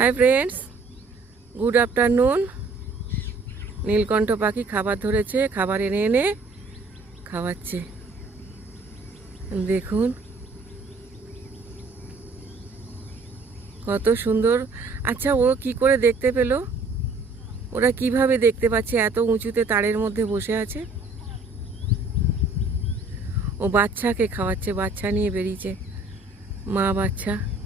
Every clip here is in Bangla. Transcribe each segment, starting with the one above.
হাই ফ্রেন্ডস গুড আফটারনুন নীলকণ্ঠ পাখি খাবার ধরেছে, খাবার এনে এনে খাওয়াচ্ছে। দেখুন। কত সুন্দর। আচ্ছা ও কি করে দেখতে পেল? ওরা কীভাবে দেখতে পাচ্ছে? এত উঁচুতে তারের মধ্যে বসে আছে। ও বাচ্চাকে খাওয়াচ্ছে, বাচ্চা নিয়ে বেরিয়েছে। মা বাচ্চা।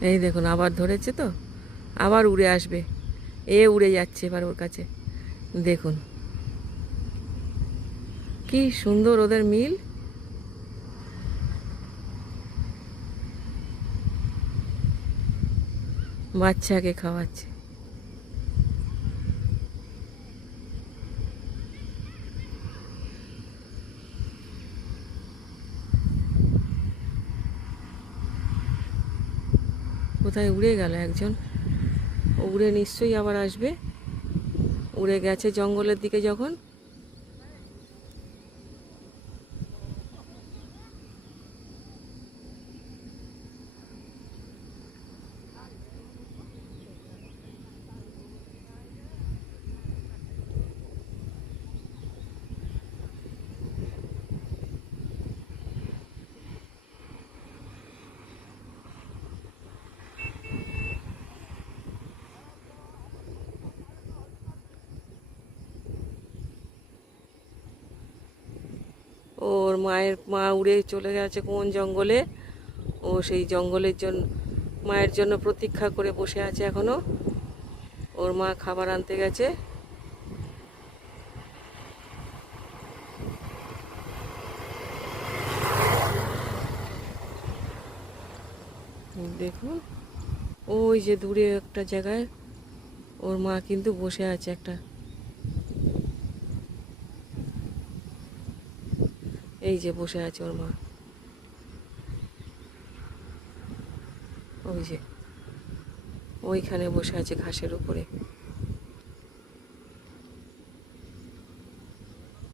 এই দেখুন, আবার ধরেছে তো? আবার উড়ে আসবে। এ উড়ে যাচ্ছে এবার ওর কাছে। দেখুন। কি সুন্দর ওদের মিল। বাচ্চাকে খাওয়াচ্ছে। কোথায় উড়ে গেল একজন। উড়ে নিশ্চয়ই আবার আসবে। উড়ে গেছে জঙ্গলের দিকে যখন। ওর মায়ের, মা উড়ে চলে গেছে কোন জঙ্গলে? ও সেই জঙ্গলের জন্য মায়ের জন্য প্রতীক্ষা করে বসে আছে এখনও। ওর মা খাবার আনতে গেছে। দেখুন, ওই যে দূরে একটা জায়গায় ওর মা কিন্তু বসে আছে একটা এই যে বসে আছে ওর মা। ওই যে ওইখানে বসে আছে ঘাসের উপরে।